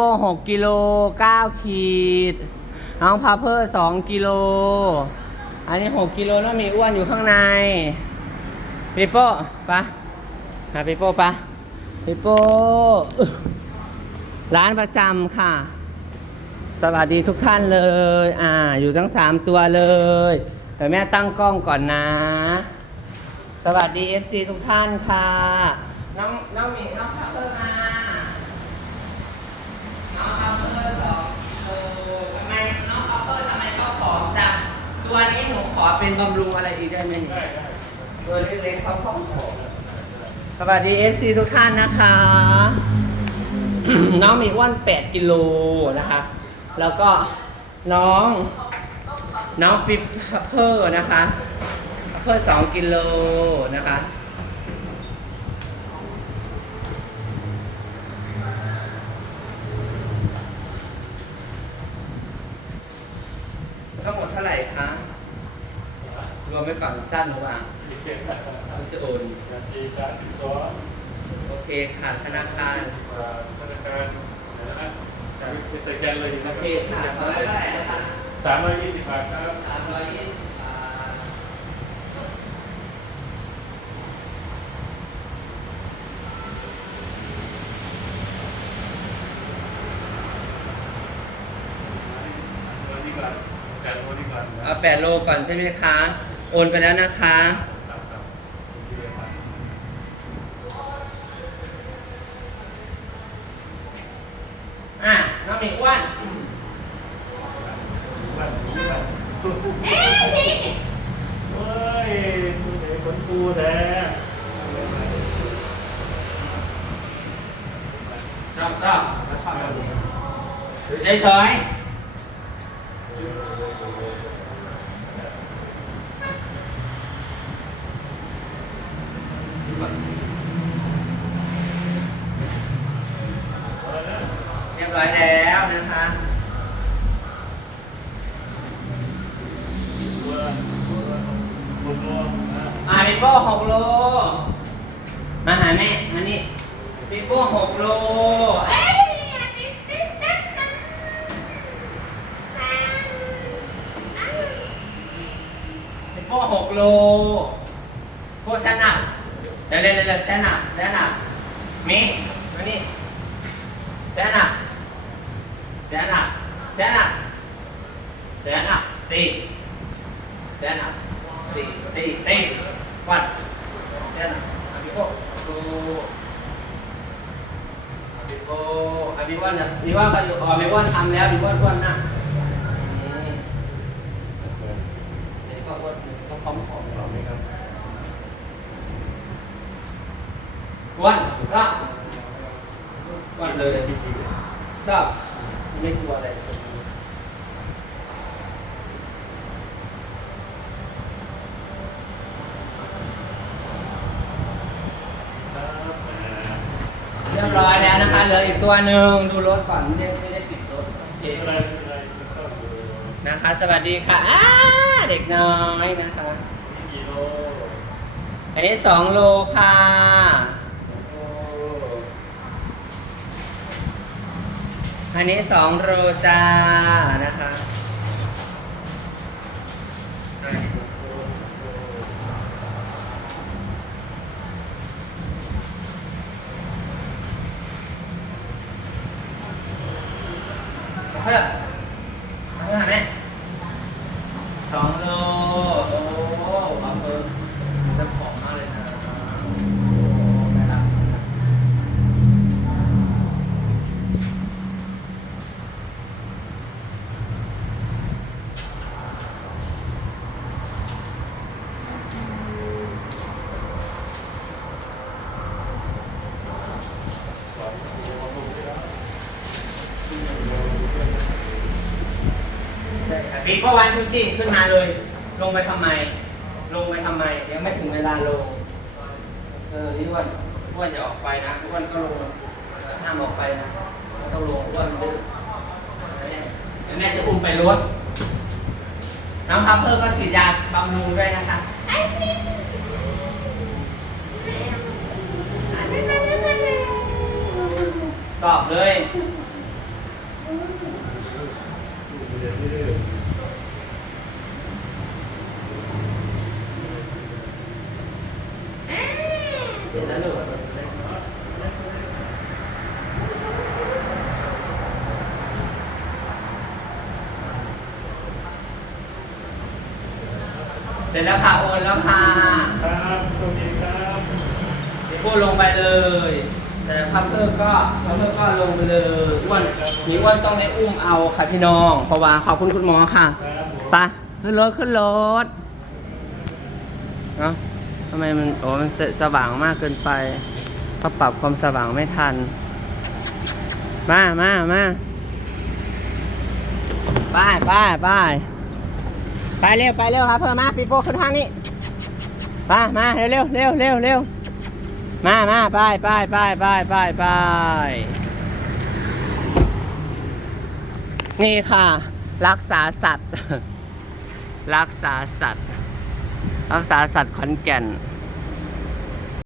โป้หกกิโลเก้าขีดน้องพาเพอร์สองกิโล อันนี้หกกิโลแล้วมีอ้วนอยู่ข้างในปีโป้ปะหาปีโป้ปะปีโป้ร้านประจำค่ะ สวัสดีทุกท่านเลย อ่า อยู่ทั้งสามตัวเลยเดี๋ยวแม่ตั้งกล้องก่อนนะ สวัสดี FC ทุกท่านค่ะ น้องน้องมีน้องพาเพอร์มา ตัวนี้หนูขอเป็นบำรุงอะไรอีกได้ไหมนี่ได้ได้ตัวเล็กๆเขาผอมสวัสดี FC ทุกท่านนะคะ น้องมีอ้วน8กิโลนะคะ แล้วก็น้อง น้องปิ๊บคัพเปอร์นะคะคัพเปอร์2กิโลนะคะ ทั้งหมดเท่าไหร่คะ รวมไปก่อนสั้นหรือว่าอีกเจ็ดนารู้สึกโอนทีสามสิบสองโอเคค่ะธนาคารธนาคารนะฮะเป็นสแกนเลยโอนะเคค่ะเท่าไหร่นะคะสามร้อยยี่สิบบาทครับสามร้อยยี่สิบบาทเอาแปดโลก่อนใช่ไหมคะ โอนไปแล้วนะคะ อะ น้องหมีอ้วนเฮ้ยตัวไหนคนปูแท้ชอบชอบแล้วชอบแบบนี้เฉยเฉย่อนเรียบร้อยแล้วนะคะตัวตัวตัวอ่าปิโป้หกโล มาหาแม่มานี่ปิโป้หกโลเอ้ยปิโป้หกโลโป้แซนอัพ เร็วเร็วเร็วแซนอัพแซนอัพมีมานี่แซนอัพแซนอัพแซนอัพแซนอัพตีแซนอัพตีตีตีวัดแซนอัพอะปิโป้ดูอะปิโป้อะปิวันอะปิวันก็อยู่อ๋อปิวันทำแล้วปิวันอ้วนหนะนี่เดี๋ยวก็อ้วนต้องพร้อมของเราไหมครับอ้ วนทราบอ้วนเลยทราบไม่กลัวอะไรเรียบร้อยแล้วนะคะเหลืออีกตัวหนึ่งดูรถก่อนไม่ได้ไม่ได้ปิดรถโอเคอะไรอะไรก็อยู่นะคะ สวัสดีค่ะอ้าเด็กน้อยนะคะกิโลอันนี้สองโลค่ะ อันนี้สองโรจานะคะเพื่อเพื่อแม่สองโลโอ้เอาเพิ่มจะผอมมากเลยนะนะครับ บิ๊กก็วันทุกที่ขึ้นมาเลย ลงไปทำไม ลงไปทำไม ยังไม่ถึงเวลาลง เออนี่อ้วนอ้วนอย่าออกไปนะอ้วนก็ลงห้ามออกไปนะต้องลงอ้วนดื้อเดี๋ยวแม่จะอุ้มไปรถน้องพับเพิ่มก็ฉีดยาบำรุงด้วยนะคะตอบเลย เสร็จแล้วค่ะโอนแล้วค่ะครับสวัสดีครับเดี๋ยวพูดลงไปเลย แต่พับเตอร์ก็พับเตอร์ก็ลงไปเลยอ้วนมีอ้วนต้องได้อุ้มเอาค่ะพี่น้องเพราะว่าขอบคุณคุณหมอค่ะครับผมไปขึ้นรถขึ้นรถเนาะทำไมมันโอ้มันสสว่างมากเกินไปก็ปรับความสว่างไม่ทัน มามามาไปไปไป ไปเร็วไปเร็วครับเพิ่มมาปีโป้ขึ้นทางนี้มามาเร็วเร็วเร็วเร็วเร็วมามาไปไปไปไปไปไปนี่ค่ะ รักษาสัตว์ รักษาสัตว์ รักษาสัตว์ขอนแก่น